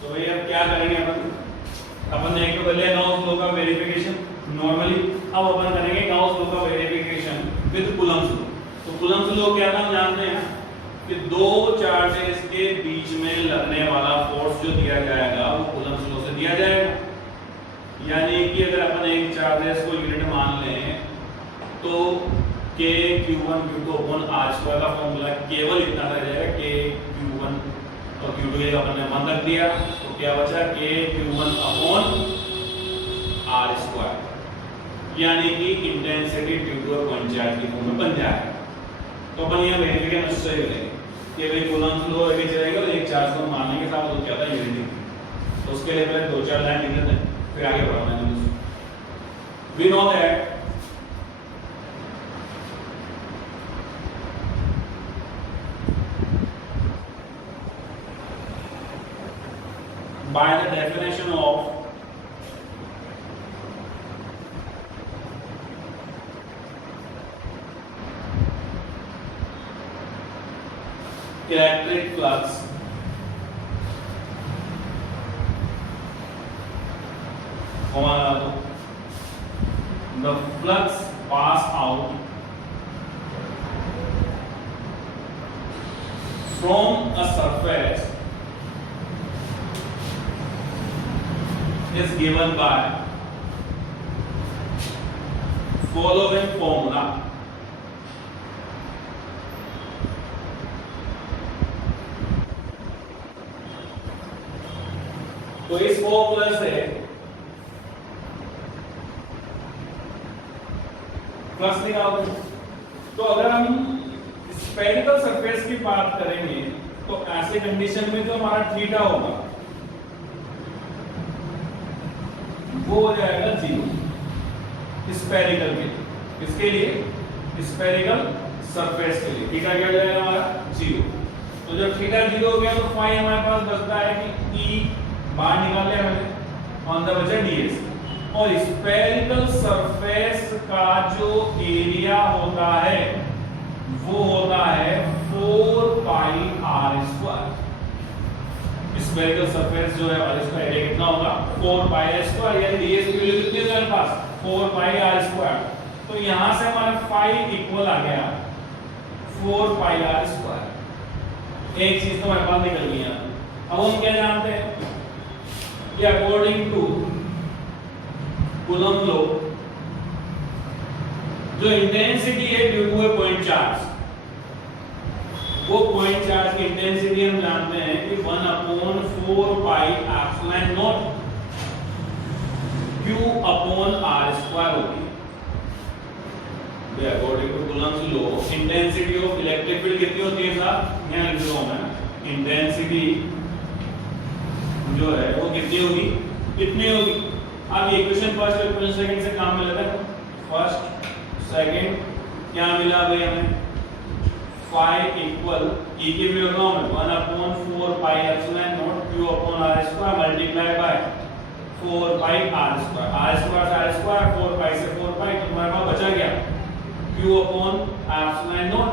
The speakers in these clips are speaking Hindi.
तो भैया क्या करेंगे अपन ने एक तो कर लिया गाउस लॉ का वेरिफिकेशन नॉर्मली। अब अपन करेंगे गाउस लॉ का वेरिफिकेशन विद कूलम्ब्स लॉ। तो कूलम्ब्स लॉ क्या हम जानते हैं कि दो चार्जेस के बीच में लगने वाला फोर्स जो दिया जाएगा वो कूलम्ब्स लॉ से दिया जाएगा। यानी कि अगर अपन एक चार्जेस को यूनिट मान लें तो k q1 q2 upon r² का फॉर्मूला केवल इतना रह जाएगा k q1 और q2 का अपन ने मान रख दिया तो क्या बचा k q1 अपॉन r², यानी कि intensity due two point charge की फॉर्म में बन जाएगा। तो अपन ये वेरिफिकेशन उससे करेंगे कि भाई कूलम्ब्स लॉ आगे चलेगा तो एक चार्ज को मानने के साथ वो क्या था यूनिटी। तो उसके लिए पहले दो चार लाइन लिख लेते हैं फिर आगे बढ़ाना है। We know that by the definition of electric flux the flux pass out from a surface is given by following formula. तो इस फॉर्मूला से फ्लक्स निकाल दो। तो अगर हम स्फेरिकल सरफेस की बात करेंगे तो ऐसे कंडीशन में जो हमारा थीटा होगा वो हो जाएगा जीरो स्फेरिकल के लिए। किसके लिए? स्फेरिकल सरफेस के लिए थीटा क्या हो जाएगा हमारा जीरो। तो जब थीटा जीरो हो गया तो फाई हमारे पास बचता है कि ई बाहर निकाल लिया मैंने ऑन द बचा ds। और स्फेरिकल सरफेस का जो एरिया होता है वो होता है 4 पाई r²। स्फेरिकल सरफेस जो है और इसका एरिया कितना होगा 4 पाई r², यानी ds की वैल्यू कितनी है हमारे पास 4 पाई r²। तो यहां से हमारा फाई इक्वल आ गया 4 पाई r²। एक चीज तो हमारे पास निकल गई। अब हम क्या जानते हैं कि अकॉर्डिंग टू कूलम्ब लॉ जो इंटेंसिटी है due to a point charge, वो पॉइंट चार्ज की इंटेंसिटी हम जानते हैं कि 1/4 pi epsilon naught q upon r² होगी। According to Coulomb law intensity of electric field कितनी होती है साहब? यहां लिख रहा हूं मैं, इंटेंसिटी जो है वो कितनी होगी? कितनी होगी? अब इक्वेशन फर्स्ट और इक्वेशन सेकंड से काम में लेते हैं। फर्स्ट सेकंड क्या मिला भाई हमें? फाई इक्वल ई की वैल्यू रखना है 1/4 pi epsilon naught q upon r² multiply by 4 pi r²। r² से r², 4 पाई से 4 पाई, तो हमारे पास बचा क्या q अपॉन एप्सिलॉन नॉट,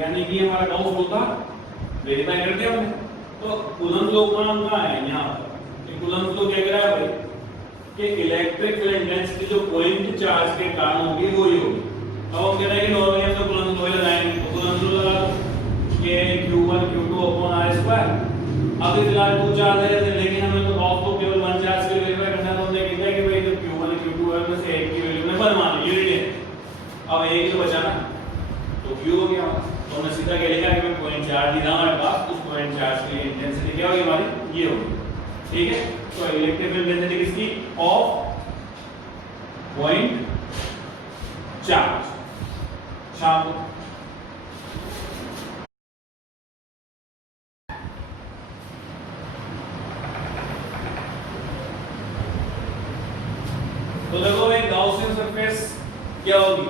यानी कि हमारा गाउस लॉ था वेरीफाई कर दिया हमने। तो कूलम्ब लॉ कहां है? यहां पर कूलम्ब लॉ क्या कह रहा है भाई कि इलेक्ट्रिक फील्ड इंटेंसिटी जो पॉइंट चार्ज के कारण होगी वो ही होगी। अब हम कह रहे हैं कि नॉर्मली हम तो कूलम्ब लॉ लगाएंगे, तो कूलम्ब लॉ लगा दो कि q1 q2 अपॉन r²। अब फिलहाल दो चार्ज है लेकिन हमें तो गाउस लॉ केवल वन चार्ज के लिए वेरीफाई करना है, तो हमने किया कि भाई जो q1 q2 है उनमें से एक की वैल्यू ने वन मान ली, यूनिट है। अब एक तो बचा ना, तो q हो गया। तो हमने सीधा क्या लिखा कि पॉइंट चार्ज दिया हमारे पास, उस पॉइंट चार्ज की इंटेंसिटी क्या होगी हमारी? ये होगी। ठीक है, तो इलेक्ट्रिक फील्ड इंटेंसिटी किसकी? Of point charge. शाम तो देखो भाई गाउसियन सरफेस क्या होगी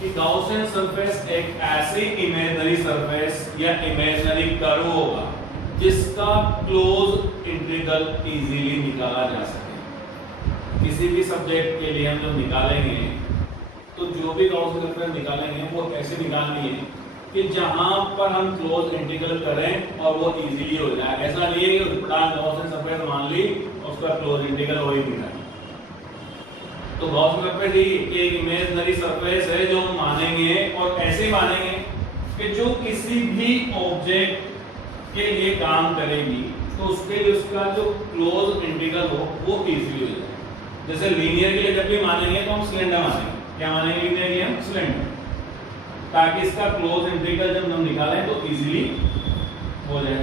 कि गाउसियन सरफेस एक ऐसी इमेजिनरी सरफेस या इमेजिनरी कर्व होगा जिसका क्लोज इंटीग्रल इजीली निकाला जा सके। किसी भी सब्जेक्ट के लिए हम जब निकालेंगे तो जो भी गाउसियन सरफेस निकालेंगे वो ऐसे निकालनी है कि जहां पर हम क्लोज इंटीग्रल करें और वो इजीली हो जाए। ऐसा नहीं है कि गाउसियन ली, उसका क्लोज इंटीग्रल हो ही नहीं रहा। तो गॉस सरफेस एक इमेजिनरी सरफेस है जो हम मानेंगे, और ऐसे मानेंगे कि जो किसी भी ऑब्जेक्ट के लिए काम करेगी तो उसके लिए उसका जो क्लोज इंटीग्रल हो वो इजीली हो जाए। जैसे लीनियर के लिए जब भी मानेंगे तो हम सिलेंडर मानेंगे। क्या मानेंगे लीनियर के लिए? हम सिलेंडर, ताकि इसका क्लोज इंटीग्रल जब हम निकालें तो इजीली हो जाए।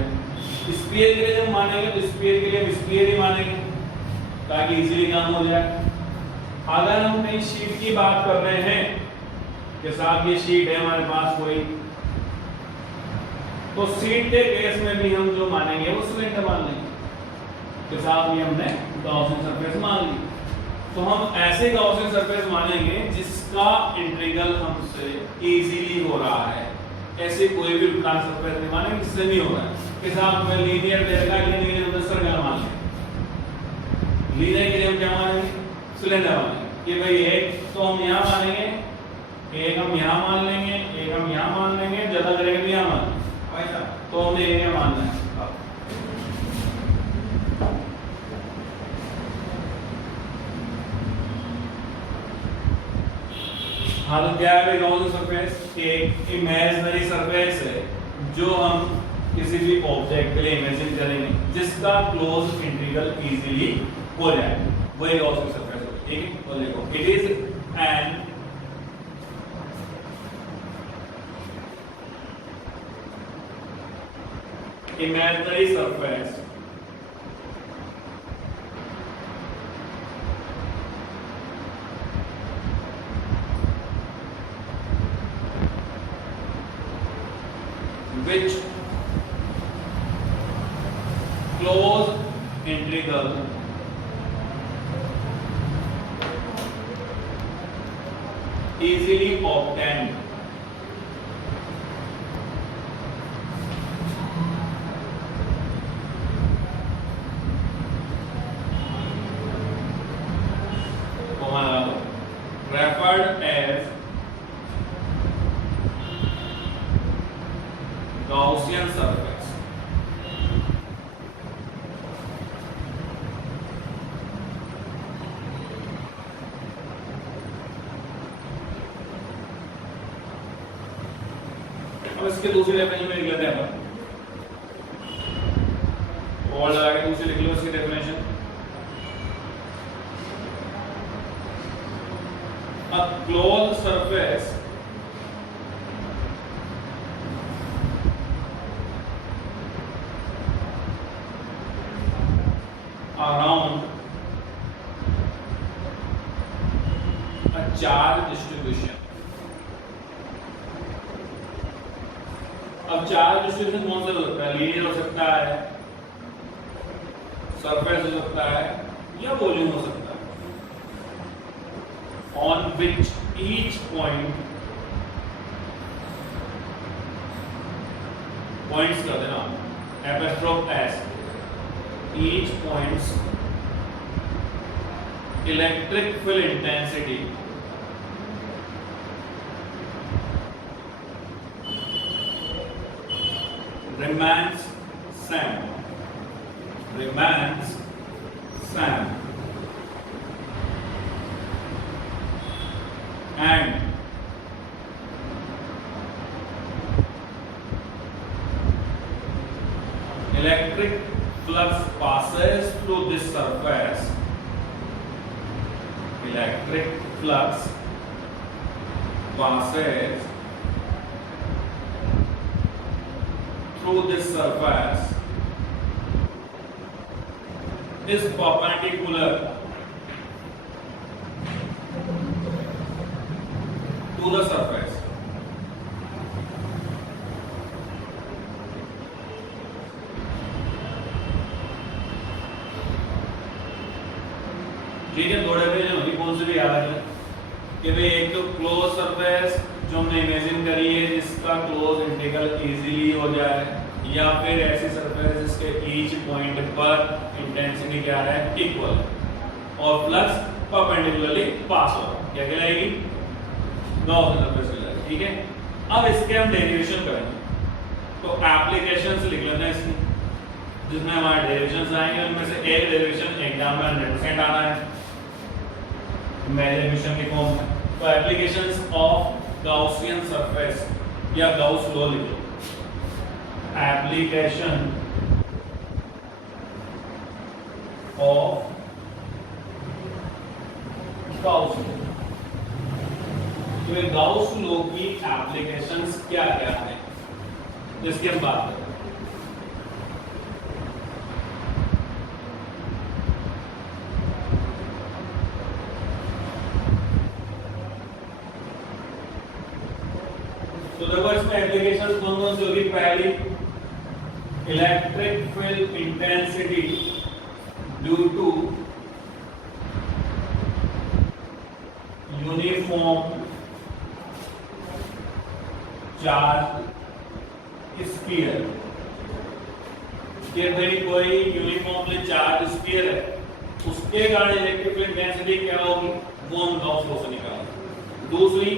स्फीयर के लिए जब मानेंगे तो स्फीयर के लिए हम स्फीयर ही मानेंगे ताकि इजीली काम हो जाए। अगर हम कहीं शीट की बात कर रहे हैं कि साहब ये शीट है हमारे पास कोई, तो शीट के केस में भी हम जो मानेंगे वो सिलेंडर मान लेंगे कि साहब ये हमने गॉसियन सरफेस मान ली। तो हम ऐसे गॉसियन सरफेस मानेंगे जिसका इंटीग्रल हमसे इजीली हो रहा है। ऐसे कोई भी प्लान सरफेस नहीं मानेंगे जिससे नहीं हो रहा है कि साहब हमें लीनियर दे रखा है, लीनियर में सर्कल मान लेंगे। लीनियर के लिए हम क्या मानेंगे? सिलेंडर मानेंगे कि भाई एक तो हम यहाँ मानेंगे, एक हम यहाँ मान लेंगे, एक हम यहाँ मान लेंगे, ज्यादा करेंगे तो यहाँ मान लेंगे। तो हमने ये मानना है। हाल क्या है? गॉसियन सरफेस एक इमेजिनरी सरफेस है जो हम किसी भी ऑब्जेक्ट के लिए इमेजिन करेंगे जिसका क्लोज इंटीग्रल इजीली हो जाए, वही गॉसियन सरफेस है। ठीक है, तो देखो it is an imaginary surface which close integral easily obtained referred as Gaussian surface. अब इसके दूसरे डेफिनेशन में लिख लेते हैं अपन, और लगा के दूसरी लिख लो इसकी definition. A closed surface around a charge distribution। अब चार्ज डिस्ट्रीब्यूशन कौन सा हो सकता है? लीनियर हो सकता है, सरफेस हो सकता है, या वॉल्यूम हो सकता है। On which each points कर देना apostrophe s, each points electric field intensity remains same and electric flux passes through this surface. Electric flux passes through this surface is perpendicular to the surface. ठीक है, दो डेफिनेशन होगी, कौन सी भी याद है कि भाई एक तो क्लोज सरफेस जो हमने इमेजिन करी है जिसका क्लोज इंटीग्रल इजीली हो जाए, या फिर ऐसी सरफेस जिसके ईच पॉइंट पर इंटेंसिटी क्या है? इक्वल, और फ्लक्स परपेंडिकुलरली पास हो, क्या कहलाएगी? गॉसियन सरफेस कहलाएगी। ठीक है, अब इसके हम डेरिवेशन करेंगे, तो एप्लीकेशंस लिख लेते हैं इसकी, जिसमें हमारे डेरिवेशंस आएंगे। उनमें से एक डेरिवेशन एग्जाम में 100% आना है डेरिवेशन के फॉर्म में। तो एप्लीकेशंस ऑफ गाउसियन सरफेस या गाउस लॉ लिख लो, एप्लीकेशन ऑफ गाउस लॉ। तो ये गाउस लॉ की एप्लीकेशंस क्या क्या है जिसकी हम बात करें। तो देखो इसमें एप्लीकेशन कौन कौन सी होगी। पहली, electric field intensity due to uniform charge sphere. कि भाई कोई यूनिफॉर्मली चार्ज स्फीयर है, उसके कारण इलेक्ट्रिक फील्ड इंटेंसिटी क्या होगी, वो हम गाउस लॉ से निकालेंगे। दूसरी,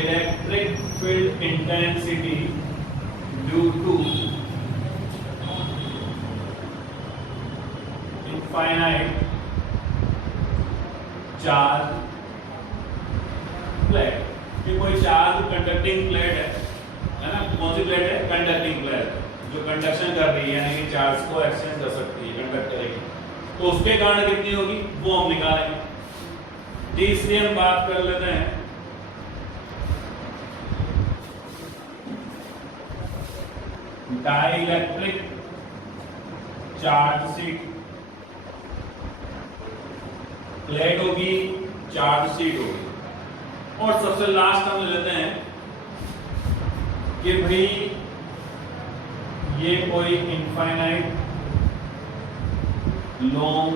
electric field intensity due to infinite charge plate. कि कोई चार्ज कंडक्टिंग प्लेट है ना, कौन सी प्लेट है, कंडक्टिंग प्लेट, जो कंडक्शन कर रही है, यानी कि चार्ज को एक्सचेंज कर सकती है, कंडक्ट करेगी, तो उसके कारण कितनी होगी वो हम निकालेंगे। तीसरी हम बात कर लेते हैं डाइइलेक्ट्रिक चार्ज शीट। प्लेट होगी, चार्ज शीट होगी। और सबसे लास्ट हम ले लेते हैं कि भाई ये कोई इनफाइनाइट लॉन्ग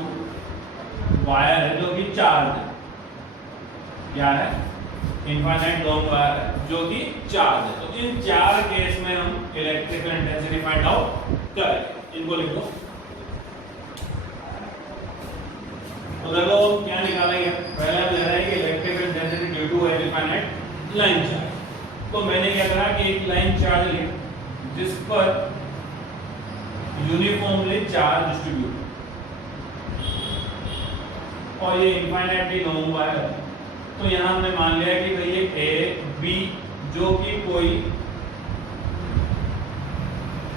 वायर है जो कि चार्ज है। क्या है, इनफाइनाइट लॉन्ग वायर है जो कि चार्ज है। तो इन चार केस में हम इलेक्ट्रिकल इंटेंसिटी फाइंड आउट करें। इनको लिख लो। तो देखो क्या निकालेंगे, पहले हम ले रहे हैं कि electrical intensity due to infinite line charge. तो मैंने क्या करा कि एक लाइन चार्ज ली जिस पर यूनिफॉर्मली चार्ज डिस्ट्रीब्यूट, और ये इनफाइनाइटली लॉन्ग वायर है। तो यहां हमने मान लिया कि भाई ये ए बी जो कि कोई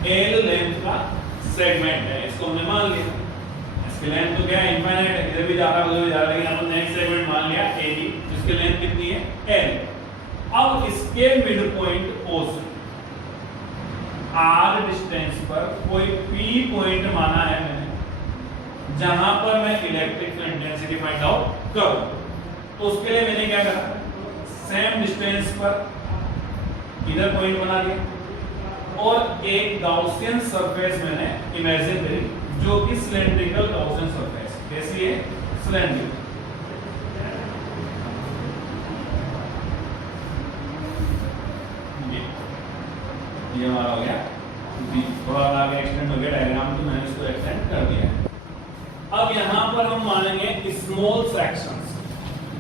एल लेंथ का सेगमेंट है, इसको हमने मान लिया। इसकी लेंथ तो क्या है, इनफाइनाइट है, इधर भी जा रहा है उधर भी जा रहा है, लेकिन हमने नेक्स्ट सेगमेंट मान लिया ए बी जिसकी लेंथ कितनी है एल। अब इसके मिड पॉइंट ओ से आर डिस्टेंस पर कोई पी पॉइंट माना है मैंने, जहां पर मैं इलेक्ट्रिक इंटेंसिटी फाइंड आउट करूं। तो उसके लिए मैंने क्या करा, सेम डिस्टेंस पर इधर पॉइंट बना दिया और एक गाउसियन सरफेस मैंने इमेजिन करी जो कि सिलेंड्रिकल गाउसियन सरफेस। कैसी है, सिलेंड्रिकल। ये हमारा हो गया बी। थोड़ा आगे एक्सटेंड हो गया डायग्राम, तो मैंने इसको एक्सटेंड कर दिया। अब यहां पर हम मानेंगे स्मॉल सेक्शंस।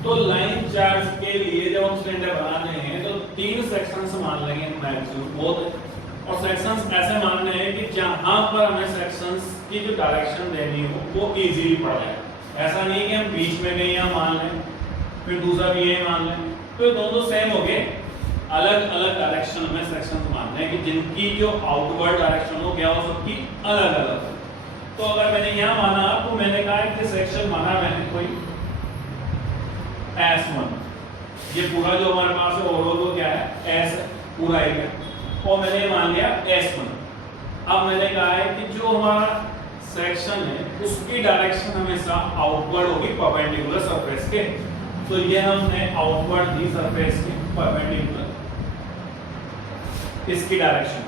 तो लाइन चार्ज के लिए जब हम सिलेंडर बनाने हैं तो 3 सेक्शंस मान लेंगे मैक्सिमम बहुत। और सेक्शंस ऐसे मानने हैं कि जहां पर हमें सेक्शंस की जो डायरेक्शन देनी हो वो इजीली पड़ जाए। ऐसा नहीं कि हम बीच में कहीं यहाँ मान लें फिर दूसरा भी यही मान लें, तो दोनों सेम हो गए। अलग अलग डायरेक्शन में सेक्शंस मानते हैं कि जिनकी जो आउटवर्ड डायरेक्शन हो क्या हो सबकी अलग अलग। तो अगर मैंने यहाँ माना तो मैंने कहा कि सेक्शन माना मैंने कोई S1, ये पूरा जो हमारे पास है ओवरऑल वो क्या है S पूरा एरिया, और मैंने मान लिया S1। अब मैंने कहा है कि जो हमारा सेक्शन है उसकी डायरेक्शन हमेशा आउटवर्ड होगी परपेंडिकुलर सरफेस के। तो ये हमने आउटवर्ड दी सरफेस के परपेंडिकुलर इसकी डायरेक्शन।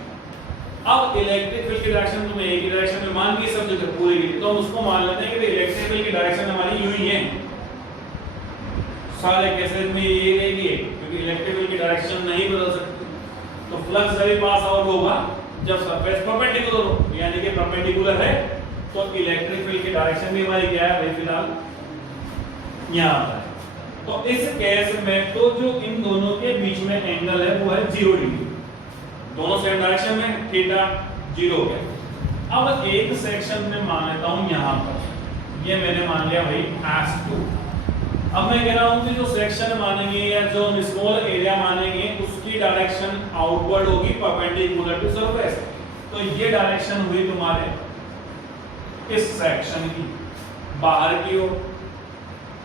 अब इलेक्ट्रिक फील्ड की डायरेक्शन तुम्हें एक ही डायरेक्शन में मान ली सब जगह पूरी की, तो हम उसको मान लेते हैं कि इलेक्ट्रिक फील्ड की डायरेक्शन हमारी यूं ही है सारे केसेस में, ये रहेगी क्योंकि इलेक्ट्रिक फील्ड की डायरेक्शन नहीं बदल सकती। तो फ्लक्स जब पास आउट होगा जब सरफेस परपेंडिकुलर हो, यानी कि परपेंडिकुलर है तो इलेक्ट्रिक फील्ड की डायरेक्शन भी हमारी क्या है भाई फिलहाल यहाँ आता है। तो इस केस में तो जो इन दोनों के बीच में एंगल है वो है 0 डिग्री। दोनों सेम डायरेक्शन में, थीटा 0 हो गया। अब एक सेक्शन में मान लेता हूं यहां पर, ये मैंने मान लिया भाई S2। अब मैं कह रहा हूं कि जो सेक्शन मानेंगे या जो स्मॉल एरिया मानेंगे उसकी डायरेक्शन आउटवर्ड होगी परपेंडिकुलर टू सरफेस। तो ये डायरेक्शन हुई तुम्हारे इस सेक्शन की बाहर की ओर,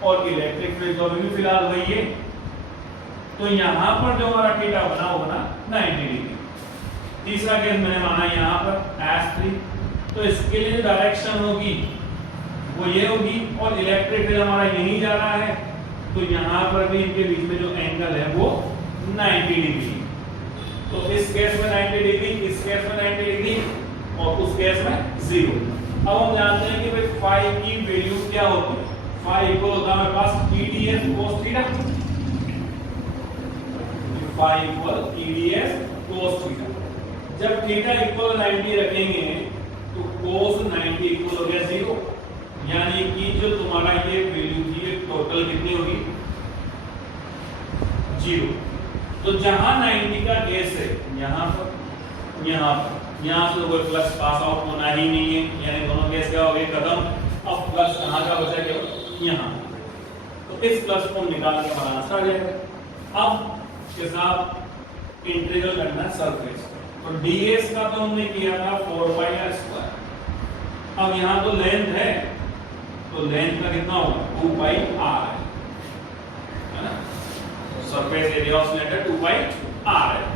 और इलेक्ट्रिक फील्ड तो अभी भी फिलहाल वही है। तो यहां पर जो हमारा थीटा बना होगा ना 90 डिग्री। तीसरा केस मैंने माना यहां पर S3, तो इसके लिए डायरेक्शन होगी वो ये होगी, और इलेक्ट्रिक फील्ड हमारा यहीं जा रहा है, तो यहां पर भी इनके बीच में जो एंगल है वो 90 डिग्री। तो इस केस में 90 डिग्री, इस केस में 90 डिग्री, और उस केस में 0। अब हम जानते हैं कि भाई फाई की वैल्यू क्या होती है। फाई इक्वल होता है हमारे पास TDS cos theta. Phi equal TDS cos theta. जब थीटा इक्वल 90 रखेंगे तो cos 90 इक्वल हो गया 0, यानी कि जो तुम्हारा ये वैल्यू थी ये टोटल कितनी होगी 0। तो जहां 90 का केस है यहां पर यहां से कोई फ्लक्स पास आउट होना ही नहीं है, यानी दोनों केस क्या हो गए खत्म। अब फ्लक्स कहां का बचा केवल यहां, तो इस फ्लक्स को निकाल के हमारा आंसर आ जाएगा। अब के साथ इंटीग्रल करना है सरफेस, तो ds का तो हमने किया था 4πr²। अब यहां तो लेंथ है, तो लेंथ का कितना होगा 2πr है ना। Surface area of cylinder 2πr है।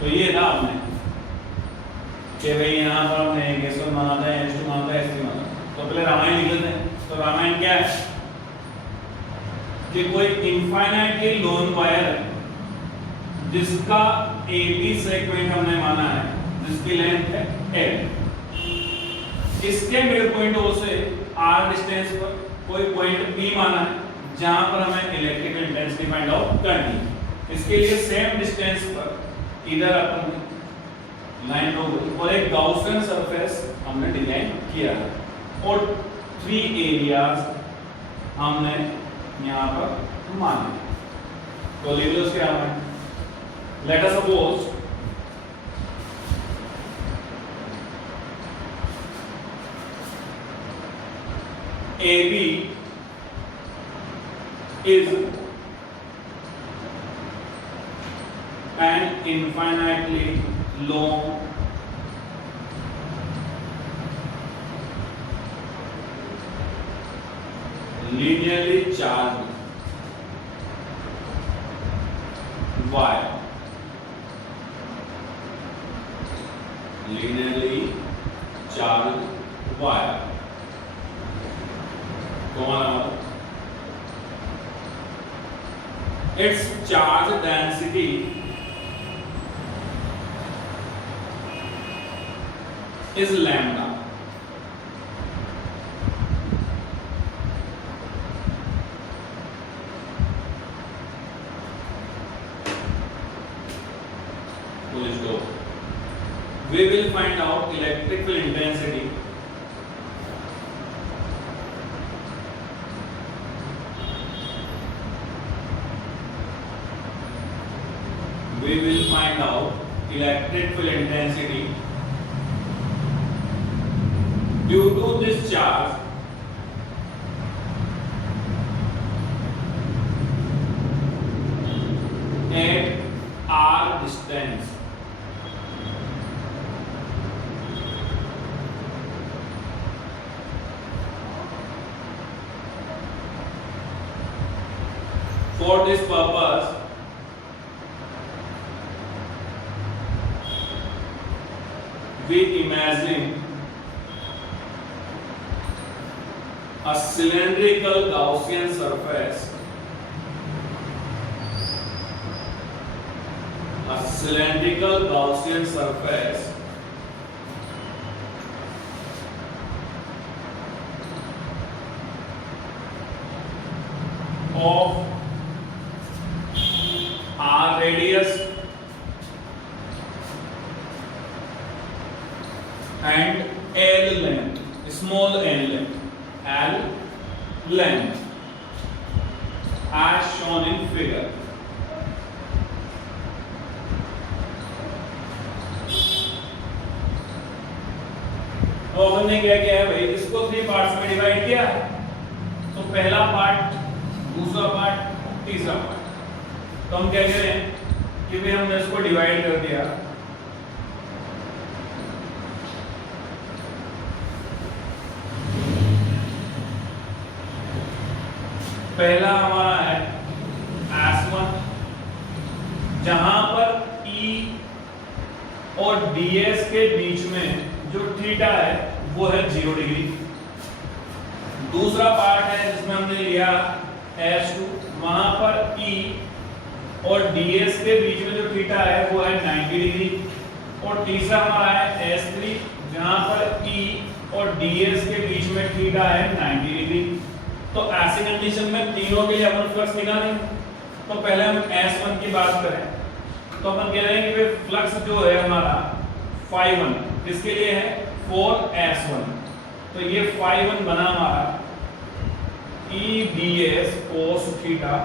तो ये था हमने कि भाई यहाँ पर हमने S1 माना था, S2 माना था, S3 माना। तो पहले रामायण लिख लेते हैं। तो रामायण क्या है कि कोई इनफाइनाइटली लॉन्ग वायर है जिसका AB सेगमेंट हमने माना है, जिसकी लेंथ है L। इसके मिड पॉइंट O से R डिस्टेंस पर कोई पॉइंट P माना है जहां पर हमें इलेक्ट्रिकल इंटेंसिटी फाइंड आउट करनी है। इसके लिए सेम डिस्टेंस पर इधर अपन लाइन ड्रॉ करी और एक गाउसियन सरफेस हमने डिजाइन किया है, और 3 एरियाज हमने यहां पर माने। तो लिख लो क्या है, let us suppose AB is an infinitely long linearly charged wire, linearly charged wire। its charge density is lambda। So we will find out electrical intensity due to this charge at r distance for this purpose we imagine a cylindrical Gaussian surface a cylindrical Gaussian surface of r radius and L length, small n length, L length, as shown in figure. तो अपन ने क्या किया है भाई, इसको 3 पार्ट्स में डिवाइड किया। तो पहला पार्ट, दूसरा पार्ट, तीसरा पार्ट। तो हम क्या करें कि भाई हमने इसको डिवाइड कर दिया। पहला हमारा है S1, जहां पर E और DS के बीच में जो थीटा है वो है 0 डिग्री। दूसरा पार्ट है जिसमें हमने लिया S2, वहां पर E और DS के बीच में जो थीटा है वो है 90 डिग्री। और तीसरा हमारा है S3, जहां पर E और DS के बीच में थीटा है 90 डिग्री। तो ऐसी कंडीशन में तीनों के लिए अपन फ्लक्स निकालेंगे। तो पहले हम S1 की बात करें तो अपन कह रहे हैं कि फ्लक्स जो है हमारा phi1 किसके लिए है, 4S1। तो ये phi1 बना हमारा EDS cos थीटा,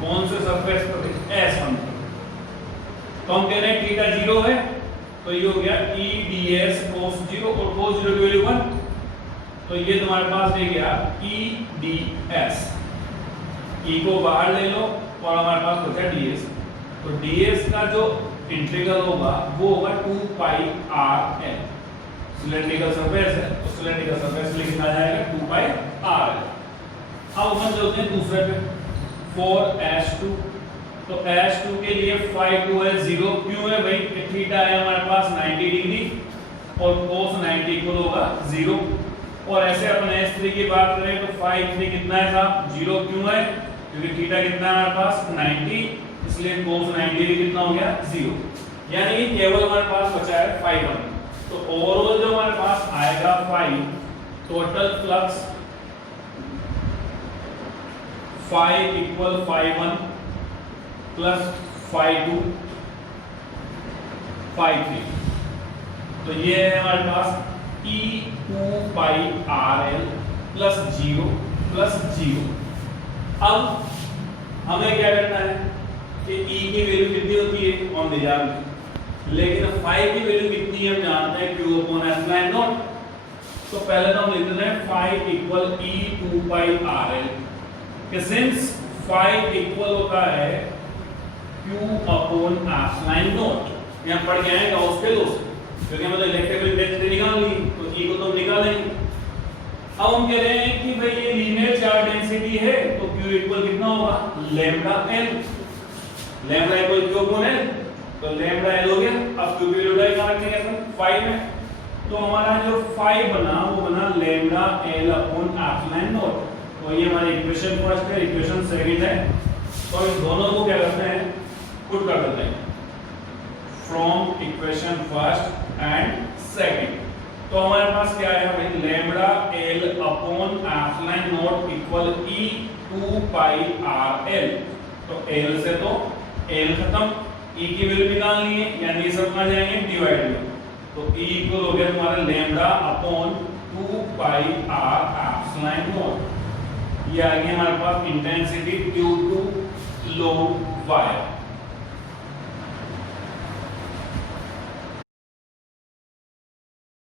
कौन से सरफेस पर, S1 पर। तो हम कह रहे हैं थीटा 0 है, तो ये हो गया EDS cos 0 और cos 0 की वैल्यू 1। तो ये तुम्हारे पास दे गया EDS, E को बाहर ले लो और हमारे पास बचा DS। तो DS का जो इंटीग्रल होगा वो होगा 2 पाई RL। सिलेंड्रिकल सरफेस है तो सिलेंड्रिकल सरफेस लिखा जाएगा 2 पाई RL। अब अपन चलते हैं दूसरे पे, 4S2। तो S2 के लिए phi2 है 0। क्यों है भाई, थीटा है हमारे पास 90 डिग्री और cos 90 इक्वल होगा 0। और ऐसे अपन S3 की बात करें तो phi3 कितना है साहब, 0। क्यों है, क्योंकि थीटा कितना है हमारे पास 90, इसलिए cos 90 कितना हो गया 0। यानी कि केवल हमारे पास बचा है phi1। तो ओवरऑल जो हमारे पास आएगा phi, total flux phi equal phi1 plus phi2 phi3। तो ये है हमारे पास E2 पाई RL प्लस 0 प्लस 0। अब हमें क्या करना है कि E की वैल्यू कितनी होती है हम नहीं जानते, लेकिन phi की वैल्यू कितनी है हम जानते हैं, Q upon S line not. तो पहले तो हम लिख देते हैं phi इक्वल E2 पाई RL, कि सिंस phi इक्वल होता है Q upon S line not. यहां पढ़ के आएगा उसके दो से, क्योंकि मतलब इलेक्ट्रिकल डेंसिटी निकाल ली तो E को तो हम निकालेंगे। अब हम कह रहे हैं कि भाई ये लीनियर चार्ज डेंसिटी है तो Q इक्वल कितना होगा, lambda L। Lambda equal Q upon L, तो लैम्डा L हो गया। अब Q की वैल्यू कहां रखेंगे अपन, phi में। तो हमारा जो phi बना वो बना lambda L upon epsilon not. तो ये हमारी इक्वेशन फर्स्ट है, इक्वेशन सेकंड है। तो इन दोनों को क्या करते हैं, पुट कर देते हैं from equation first and second. तो हमारे पास क्या है भाई, lambda L upon epsilon not equal E2 pi RL। तो L से तो L खत्म, E की वैल्यू निकालनी है, यानी ये सब आ जाएंगे डिवाइड में। तो E इक्वल हो गया तुम्हारा lambda upon 2 pi R epsilon naught. ये आ गया हमारे पास intensity due to load wire.